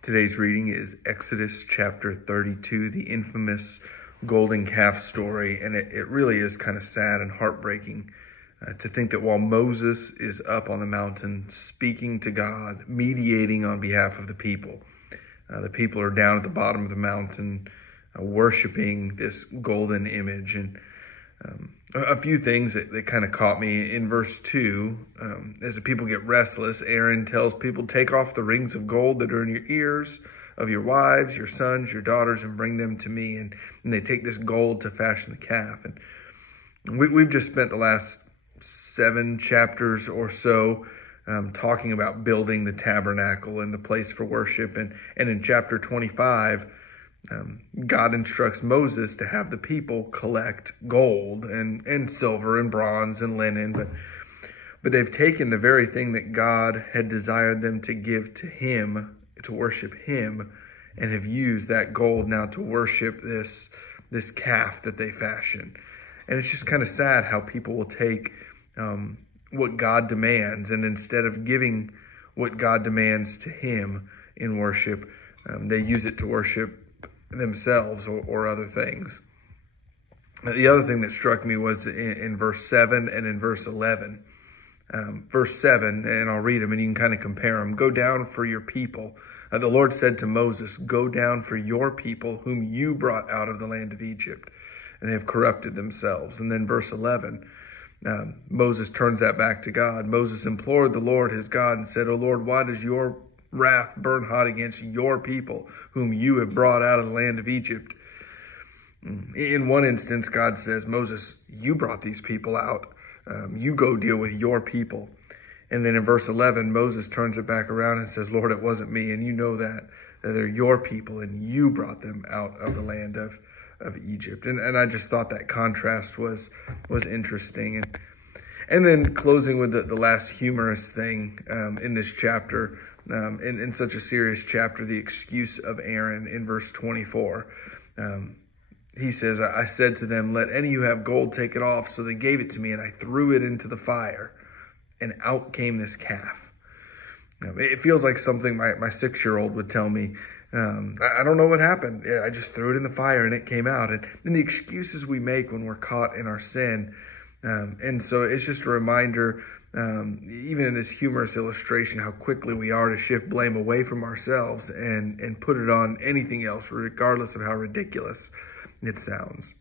Today's reading is Exodus chapter 32, the infamous golden calf story. And it really is kind of sad and heartbreaking to think that while Moses is up on the mountain speaking to God, mediating on behalf of the people are down at the bottom of the mountain worshiping this golden image. And a few things that kind of caught me in verse 2, as the people get restless, Aaron tells people, take off the rings of gold that are in your ears of your wives, your sons, your daughters, and bring them to me. And they take this gold to fashion the calf. And we've just spent the last 7 chapters or so talking about building the tabernacle and the place for worship. And in chapter 25, God instructs Moses to have the people collect gold and silver and bronze and linen, but they've taken the very thing that God had desired them to give to him, to worship him, and have used that gold now to worship this calf that they fashion. And it's just kind of sad how people will take what God demands, and instead of giving what God demands to him in worship, they use it to worship themselves or other things. The other thing that struck me was in verse 7 and in verse 11. Verse 7, and I'll read them and you can kind of compare them. Go down for your people. The Lord said to Moses, go down for your people whom you brought out of the land of Egypt, and they have corrupted themselves. And then verse 11, Moses turns that back to God. Moses implored the Lord his God and said, O Lord, why does your wrath burn hot against your people whom you have brought out of the land of Egypt? In one instance, God says, Moses, you brought these people out. You go deal with your people. And then in verse 11, Moses turns it back around and says, Lord, it wasn't me. And you know that they're your people and you brought them out of the land of Egypt. And I just thought that contrast was interesting. And then closing with the last humorous thing in this chapter, in such a serious chapter, the excuse of Aaron in verse 24. He says, I said to them, let any who have gold take it off. So they gave it to me and I threw it into the fire and out came this calf. It feels like something my 6-year-old would tell me. I don't know what happened. I just threw it in the fire and it came out. And the excuses we make when we're caught in our sin. And so it's just a reminder, even in this humorous illustration, how quickly we are to shift blame away from ourselves and put it on anything else, regardless of how ridiculous it sounds.